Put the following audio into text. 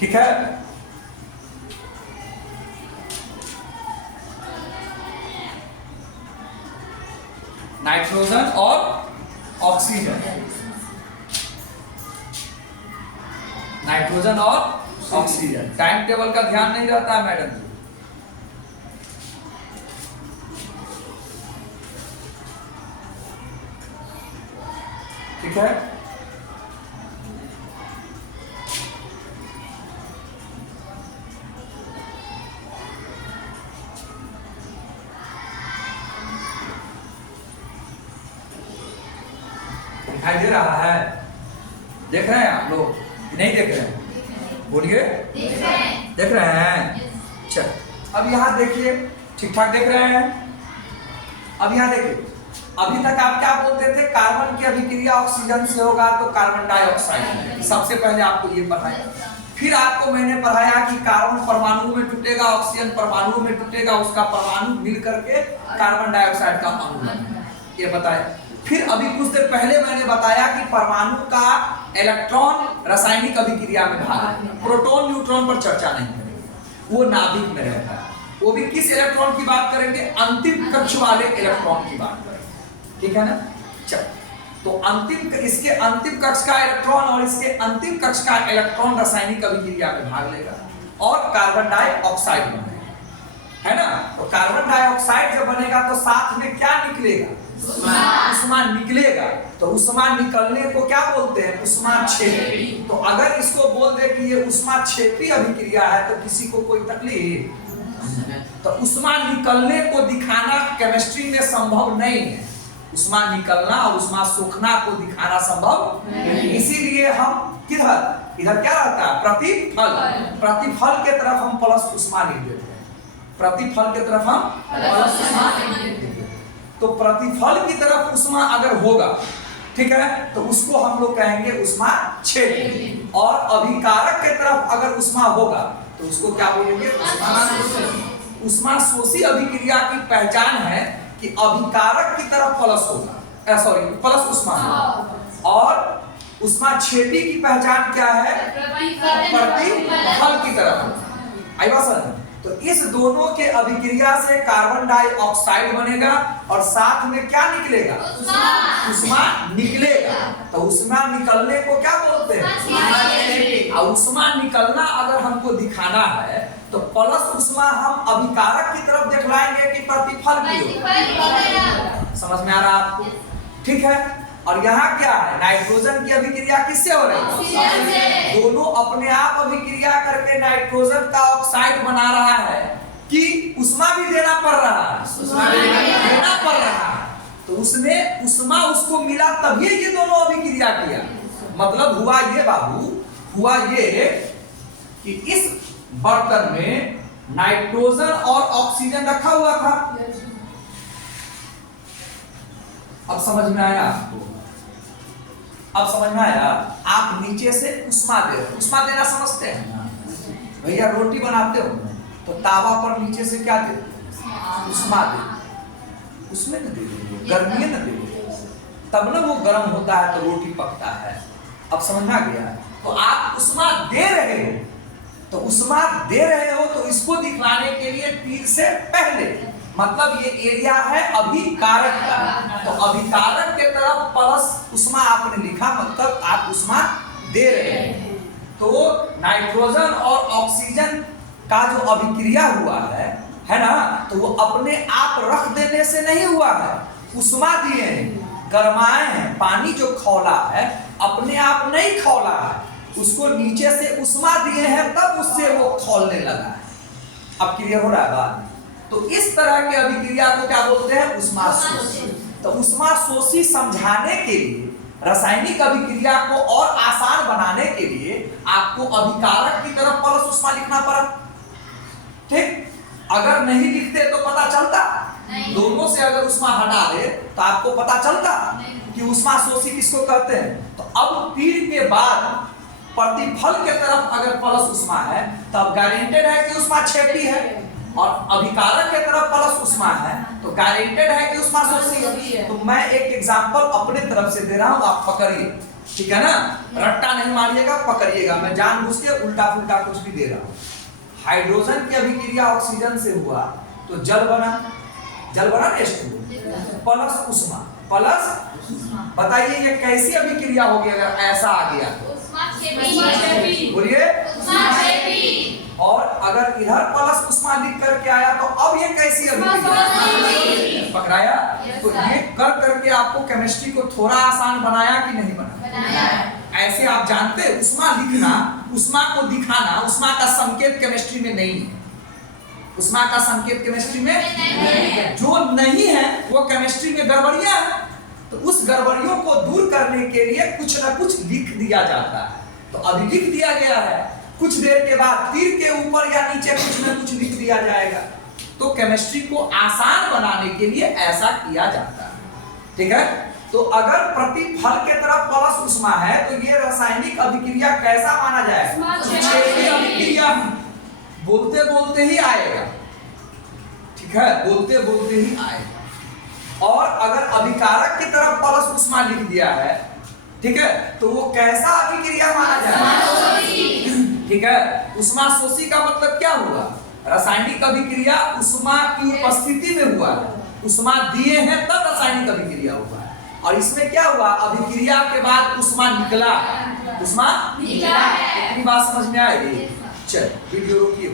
ठीक है। नाइट्रोजन और ऑक्सीजन, नाइट्रोजन और ऑक्सीजन। टाइम टेबल का ध्यान नहीं रहता है मैडम जी। ठीक है, दिखाई दे रहा है? देख रहे हैं आप लोग कि नहीं देख रहे हैं? बोलिए, देख रहे हैं। चल अब यहाँ देखिए, ठीक ठाक देख रहे हैं? अब यहाँ देखिए, अभी तक आप क्या बोलते थे? कार्बन की अभिक्रिया ऑक्सीजन से होगा तो कार्बन डाइऑक्साइड। सबसे पहले आपको ये पढ़ाया, फिर आपको मैंने पढ़ाया कि कार्बन परमाणु में टूटेगा, ऑक्सीजन परमाणु में टूटेगा, उसका परमाणु मिल करके कार्बन डाइऑक्साइड का अणु बनेगा, ये बताया। फिर अभी कुछ देर पहले मैंने बताया कि परमाणु का इलेक्ट्रॉन रासायनिक अभिक्रिया में भाग, प्रोटॉन न्यूट्रॉन पर चर्चा नहीं करेंगे, वो नाभिक में रहता है। वो भी किस इलेक्ट्रॉन की बात करेंगे? अंतिम कक्ष वाले इलेक्ट्रॉन की बात करेंगे, ठीक है ना। चल, तो अंतिम, इसके अंतिम कक्ष का इलेक्ट्रॉन और इसके अंतिम कक्ष का इलेक्ट्रॉन रासायनिक अभिक्रिया में भाग लेगा और कार्बन डाइऑक्साइड बनेगा, है ना। तो कार्बन डाइऑक्साइड जब बनेगा तो साथ में क्या निकलेगा? उष्मा निकलेगा। तो उष्मा निकलने को क्या बोलते हैं? उष्माक्षेपी। तो अगर इसको बोल दे कि ये उष्माक्षेपी अभिक्रिया है तो किसी को कोई तकलीफ? तो उष्मा निकलने को दिखाना केमिस्ट्री में संभव नहीं है। उष्मा निकलना और उष्मा सोखना को दिखाना संभव नहीं। इसीलिए हम किधर, इधर क्या रहता है? प्रतिफल। प्रतिफल के तरफ हम प्लस उष्मा लिख देते हैं, प्रतिफल के तरफ हम प्लस उष्मा लिख देते हैं। तो प्रतिफल की तरफ उष्मा अगर होगा, ठीक है, तो उसको हम लोग कहेंगे उष्माक्षेपी। और अभिकारक के तरफ अगर उष्मा होगा तो उसको क्या बोलेंगे? उष्माशोषी अभिक्रिया की पहचान है कि अभिकारक की तरफ प्लस होगा, सॉरी प्लस उष्मा होगा। और उष्माक्षेपी की पहचान क्या है? प्रतिफल की तरफ। आई बात समझ? तो इस दोनों के अभिक्रिया से कार्बन डाइऑक्साइड बनेगा और साथ में क्या निकलेगा? उष्मा निकलेगा। तो उष्मा निकलने को क्या बोलते हैं? और उष्मा निकलना अगर हमको दिखाना है तो प्लस उष्मा हम अभिकारक की तरफ दिखलाएंगे कि प्रतिफल की ओर। समझ में आ रहा आपको? ठीक है। और यहाँ क्या है? नाइट्रोजन की अभिक्रिया किससे हो रही है? दोनों अपने आप अभिक्रिया करके नाइट्रोजन का ऑक्साइड बना रहा है कि उष्मा भी देना पड़ रहा है, देना पड़ रहा है। तो उसने उष्मा उसको मिला तभी ये दोनों अभिक्रिया किया। मतलब हुआ ये बाबू, हुआ ये कि इस बर्तन में नाइट्रोजन और ऑक्सीजन रखा हुआ था। अब समझ में आया आपको? अब समझ में आया? आप नीचे से उष्मा दे रहे हो, उष्मा देना समझते हैं भैया? रोटी बनाते हो तो तावा पर नीचे से क्या दे? उष्मा दे, उसमें न दे, गर्मी न दे, तब ना वो गर्म होता है तो रोटी पकता है। अब समझ में आ गया? तो आप उष्मा दे रहे हो, तो उष्मा दे रहे हो तो इसको दिखलाने के लिए तीर से पहले, मतलब ये एरिया है अभिकारक का, तो अभिकारक के तरफ प्लस उष्मा आपने लिखा, मतलब आप उष्मा दे रहे हैं। तो नाइट्रोजन और ऑक्सीजन का जो अभिक्रिया हुआ है ना, तो वो अपने आप रख देने से नहीं हुआ है, उष्मा दिए हैं, गरमाए हैं। पानी जो खौला है अपने आप नहीं खौला है, उसको नीचे से उष्मा दिए हैं तब उससे वो खौलने लगा है। अब क्लियर हो रहा है बात? तो इस तरह के अभिक्रिया को क्या बोलते हैं? उष्माशोषी। तो उष्माशोषी समझाने के लिए, रासायनिक अभिक्रिया को और आसान बनाने के लिए आपको अभिकारक की तरफ प्लस उष्मा लिखना पड़ा। ठीक, अगर नहीं लिखते तो पता चलता? दोनों से अगर उष्मा हटा दे तो आपको पता चलता कि उष्माशोषी किसको कहते हैं। तो अब तीर के बाद प्रतिफल के तरफ अगर प्लस उष्मा है तब गारंटेड है कि उष्माक्षेपी है, और अभिकारक के तरफ प्लस उष्मा है तो गारंटेड है कि उष्माशोषी है। तो मैं एक एग्जांपल अपने तरफ से दे रहा हूं, आप पकड़िए। ठीक है ना, रट्टा नहीं मारिएगा, पकड़िएगा। मैं जानबूझ के उल्टा पुल्टा कुछ भी दे रहा हूं। हाइड्रोजन की अभिक्रिया ऑक्सीजन से हुआ तो जल बना ना H2O प्लस उष्मा प्लस। बताइए ये कैसी अभिक्रिया होगी अगर ऐसा आ गया तो? बोलिए। और अगर इधर प्लस उष्मा लिख करके आया तो अब ये कैसी अभिक्रिया? पकड़ाया। तो ये कर करके आपको केमिस्ट्री को थोड़ा आसान बनाया कि नहीं बनाया? ऐसे आप जानते हैं उष्मा लिखना, उष्मा को दिखाना, उष्मा का संकेत केमिस्ट्री में नहीं है। उष्मा का संकेत केमिस्ट्री में जो नहीं है वो केमिस्ट्री में गड़बड़ियां है। तो उस गड़बड़ियों को दूर करने के लिए कुछ ना कुछ लिख दिया जाता है। तो अभी लिख दिया गया है, कुछ देर के बाद तीर के ऊपर या नीचे कुछ ना कुछ लिख दिया जाएगा। तो केमिस्ट्री को आसान बनाने के लिए ऐसा किया जाता है। ठीक है, तो अगर प्रतिफल के तरफ प्लस उष्मा है तो ये रासायनिक अभिक्रिया कैसा माना जाए? छेदी अभिक्रिया। बोलते बोलते ही आएगा। ठीक है, बोलते बोलते ही आएगा। और अगर अभिकारक की तरफ प्लस उष्मा लिख दिया है, ठीक है, तो वो कैसा अभिक्रिया माना जाए? ठीक है, उष्मा शोषी का मतलब क्या हुआ? रासायनिक अभिक्रिया उष्मा की उपस्थिति में हुआ है। उष्मा दिए हैं तब रासायनिक अभिक्रिया हुआ है। और इसमें क्या हुआ? अभिक्रिया के बाद उष्मा निकला। उष्मा निकला है। इतनी बात समझ में आएगी? चल वीडियो रोकिए।